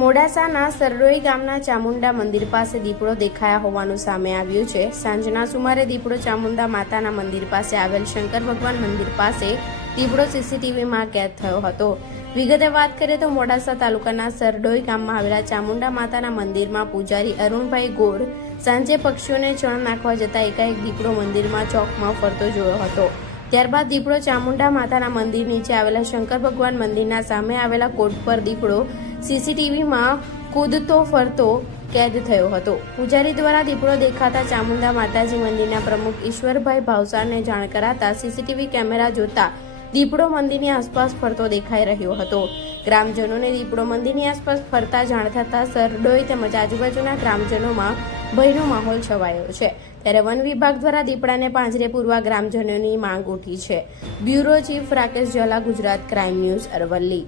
મોડાસાના સરરોઈ ગામના ચામુંડા મંદિર પાસે દીપડો દેખાયા હોવાનું સામે આવ્યું છે. સાંજના સુમારે દીપડો ચામુંડા માતાના મંદિર પાસે આવેલ શંકર ભગવાન મંદિર પાસે દીપડો સીસીટીવીમાં કેદ થયો હતો. વિગતે વાત કરીએ તો મોડાસા તાલુકાના સરડોઈ ગામમાં આવેલા ચામુંડા માતાના મંદિરમાં પૂજારી અરુણભાઈ ગોર સાંજે પક્ષીઓને ચણ નાખવા જતા એકાએક દીપડો મંદિરમાં ચોકમાં ફરતો જોયો હતો. ત્યારબાદ દીપડો ચામુંડા માતાના મંદિર નીચે આવેલા શંકર ભગવાન મંદિરના સામે આવેલા કોટ પર દીપડો સીસીટીવીમાં કૂદતો ફરતો કેદ થયો હતો. પૂજારી દ્વારા દીપડો દેખાતા ચામુંડા માતાજી મંદિરના પ્રમુખ ઈશ્વરભાઈ ભાવસારને જાણ કરાતા સીસીટીવી કેમેરા જોતા દીપડો મંદિરની આસપાસ ફરતો દેખાઈ રહ્યો હતો. ગ્રામજનોને દીપડો મંદિરની આસપાસ ફરતા જાણ થતા સરડોઈ તેમજ આજુબાજુના ગ્રામજનોમાં ભયનો માહોલ છવાયો છે. ત્યારે વન વિભાગ દ્વારા દીપડાને પાંજરે પૂરવા ગ્રામજનોની માંગ ઉઠી છે. Bureau chief Rakesh Jhala, Gujarat crime news Aravalli.